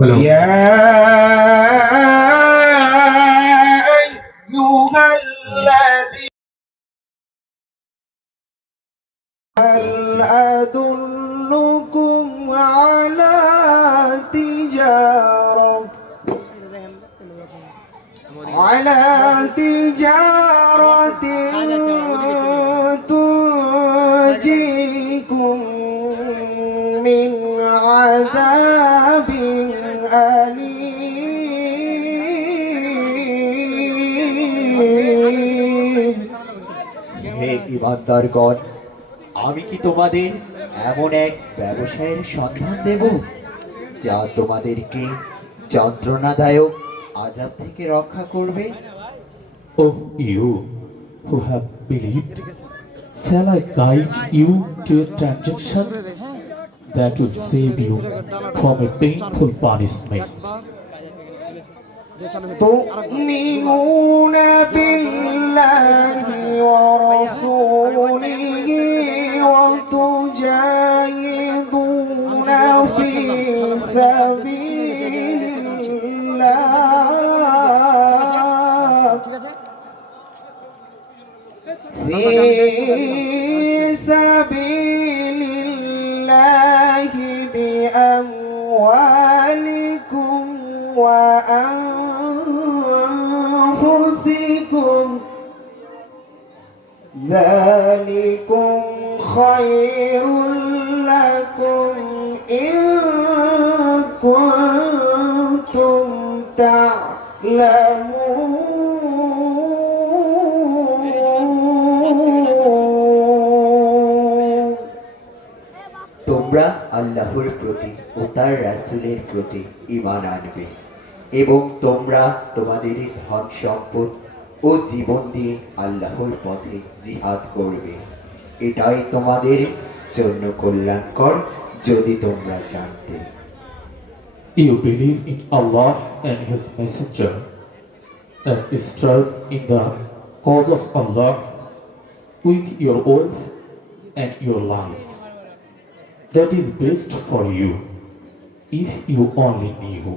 ولو يا أيها الذين هل أدلكم على تجارة تنجيكم من عذاب أليم হে ইমানদারগণ, আমি কি তোমাদের এমন এক ব্যবসায়ের সন্ধান দেব যা তোমাদেরকে যন্ত্রণাদায়ক আযাব থেকে রক্ষা করবে? Oh, you who have believed, shall I guide you to a transaction that will save you from a painful punishment? تؤمنون بالله ورسوله وتجاهدون في سبيل الله بأموالكم وأنفسكم ذلكم خير لكم إن كنتم تعلمون তোমরা আল্লাহর প্রতি ও তার রাসূলের প্রতি ঈমান আনবে এবং তোমরা তোমাদের ধন সম্পদ ও জীবন দিয়ে আল্লাহর পথে জিহাদ করবে। এটাই তোমাদের জন্য কল্যাণকর যদি তোমরা জানতে। You believe in Allah and His Messenger and strive in the cause of Allah with your oath and your lives. That is best for you if you only knew.